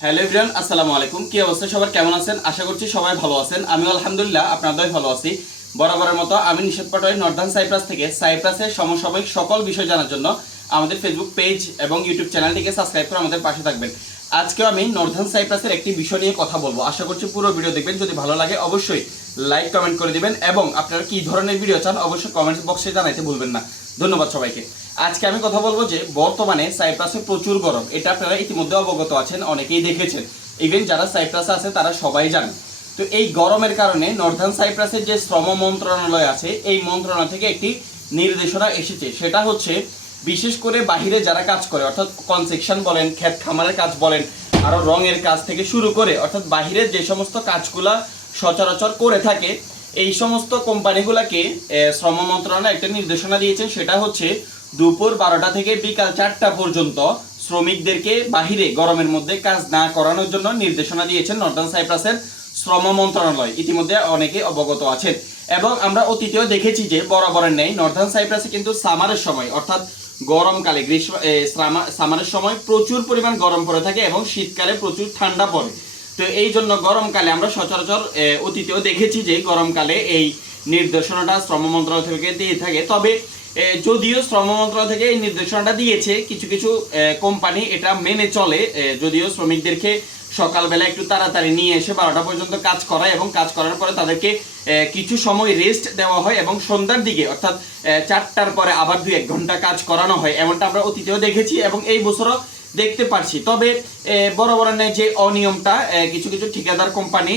Hello everyone, আসসালামু আলাইকুম। কি অবস্থা সবার, কেমন আছেন? আশা করছি সবাই ভালো আছেন। আমিও আলহামদুলিল্লাহ আপনাদের ভালো আছি। বরাবরের মতো আমি নিশাত পাটোয়ারি নর্দার্ন সাইপ্রাস থেকে সাইপ্রাসের সমসাময়িক সকল বিষয় জানার জন্য আমাদের ফেসবুক পেজ এবং ইউটিউব চ্যানেলটিকে সাবস্ক্রাইব করে আমাদের পাশে থাকবেন। আজকেও আমি নর্দার্ন সাইপ্রাসের একটি বিষয় নিয়ে কথা বলবো। আশা করছি পুরো ভিডিও দেখবেন। যদি ভালো লাগে অবশ্যই লাইক কমেন্ট করে দিবেন এবং আপনারা কি ধরনের ভিডিও চান অবশ্যই কমেন্ট বক্সে জানাইতে ভুলবেন না। ধন্যবাদ সবাইকে। আজকে আমি কথা বলবো যে বর্তমানে সাইপ্রাসে প্রচুর গরম। এটা আপনারা ইতিমধ্যে অবগত আছেন, অনেকেই দেখেছেন। ইভেন যারা সাইপ্রাসে আছে তারা সবাই জানেন। তো এই গরমের কারণে নর্দার্ন সাইপ্রাসের যে শ্রম মন্ত্রণালয় আছে, এই মন্ত্রণালয় থেকে একটি নির্দেশনা এসেছে। সেটা হচ্ছে বিশেষ করে বাহিরে যারা কাজ করে, অর্থাৎ কনস্ট্রাকশন বলেন, ক্ষেত খামারের কাজ বলেন, আরও রঙের কাজ থেকে শুরু করে, অর্থাৎ বাহিরের যে সমস্ত কাজগুলা সচরাচর করে থাকে, এই সমস্ত কোম্পানিগুলোকে শ্রম মন্ত্রণালয় একটা নির্দেশনা দিয়েছেন। সেটা হচ্ছে দুপুর 12টা থেকে বিকাল 4টা পর্যন্ত শ্রমিকদেরকে বাহিরে গরমের মধ্যে কাজ না করানোর জন্য নির্দেশনা দিয়েছেন নর্দার্ন সাইপ্রাসের শ্রম মন্ত্রণালয়। ইতিমধ্যে অনেকে অবগত আছেন এবং আমরা অতীতেও দেখেছি যে বরাবরের নেই নর্দার্ন সাইপ্রাসে কিন্তু সামারের সময়, অর্থাৎ গরমকালে সামারের সময় প্রচুর পরিমাণ গরম পড়ে থাকে এবং শীতকালে প্রচুর ঠান্ডা পড়ে। তো এই জন্য গরমকালে আমরা সচরাচর অতীতেও দেখেছি যে গরমকালে এই নির্দেশনাটা শ্রম মন্ত্রণালয় থেকে দিয়ে থাকে। তবে যদিও শ্রম মন্ত্রণালয় থেকে এই নির্দেশনাটা দিয়েছে, কিছু কিছু কোম্পানি এটা মেনে চলে। যদিও শ্রমিকদেরকে সকালবেলা একটু তাড়াতাড়ি নিয়ে এসে 12টা পর্যন্ত কাজ করায় এবং কাজ করার পরে তাদেরকে কিছু সময় রেস্ট দেওয়া হয় এবং সন্ধ্যার দিকে অর্থাৎ 4টার পরে আবার 2-1 ঘন্টা কাজ করানো হয়। এমনটা আমরা অতীতেও দেখেছি এবং এই বছরও দেখতে পারছি। তবে বরাবরের ন্যায় যে অনিয়মটা কিছু কিছু ঠিকাদার কোম্পানি,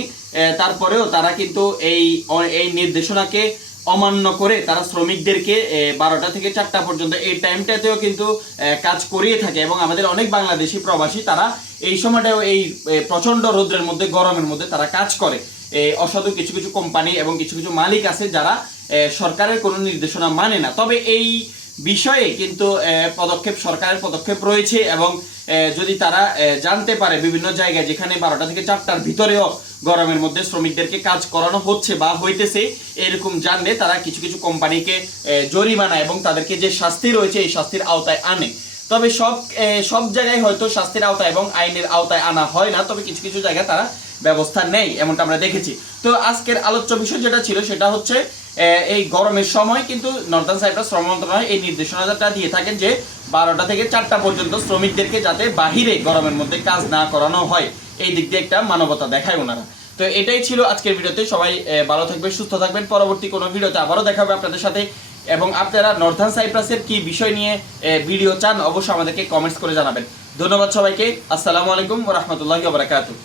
তারপরেও তারা কিন্তু এই নির্দেশনাকে অমান্য করে তারা শ্রমিকদেরকে 12টা থেকে 4টা পর্যন্ত এই টাইমটাতেও কিন্তু কাজ করিয়ে থাকে এবং আমাদের অনেক বাংলাদেশি প্রবাসী তারা এই সময়টাও এই প্রচণ্ড রোদ্রের মধ্যে, গরমের মধ্যে তারা কাজ করে। অসাধু কিছু কিছু কোম্পানি এবং কিছু কিছু মালিক আছে যারা সরকারের কোনো নির্দেশনা মানে না। তবে এই বিষয়ে কিন্তু সরকারের পদক্ষেপ রয়েছে এবং যদি তারা জানতে পারে বিভিন্ন জায়গায় যেখানে 12টা থেকে 4টার ভিতরেও গরমের মধ্যে শ্রমিকদেরকে কাজ করানো হচ্ছে বা হইতেছে, এরকম জানলে তারা কিছু কিছু কোম্পানিকে জরিমানা এবং তাদেরকে যে শাস্তি রয়েছে এই শাস্তির আওতায় আনে। তবে সব জায়গায় হয়তো শাস্তির আওতায় এবং আইনের আওতায় আনা হয় না, তবে কিছু কিছু জায়গায় তারা ব্যবস্থা নেই, এমনটা আমরা দেখেছি। তো আজকের আলোচ্য বিষয় যেটা ছিল সেটা হচ্ছে এই গরমের সময় কিন্তু নর্দার্ন সাইপ্রাস শ্রম মন্ত্রণালয় এই নির্দেশনাটা দিয়ে থাকেন যে 12টা থেকে 4টা পর্যন্ত শ্রমিকদেরকে যাতে বাহিরে গরমের মধ্যে কাজ না করানো হয়, এই দিক দিয়ে একটা মানবতা দেখায় ওনারা। তো এটাই ছিল আজকের ভিডিওতে। সবাই ভালো থাকবেন, সুস্থ থাকবেন। পরবর্তী কোনো ভিডিওতে আবারও দেখা হবে আপনাদের সাথে। এবং আপনারা নর্দার্ন সাইপ্রাসের কি বিষয় নিয়ে ভিডিও চান অবশ্যই আমাদেরকে কমেন্টস করে জানাবেন। ধন্যবাদ সবাইকে। আসসালামু আলাইকুম ওয়া রাহমাতুল্লাহি ওয়া বারাকাতুহু।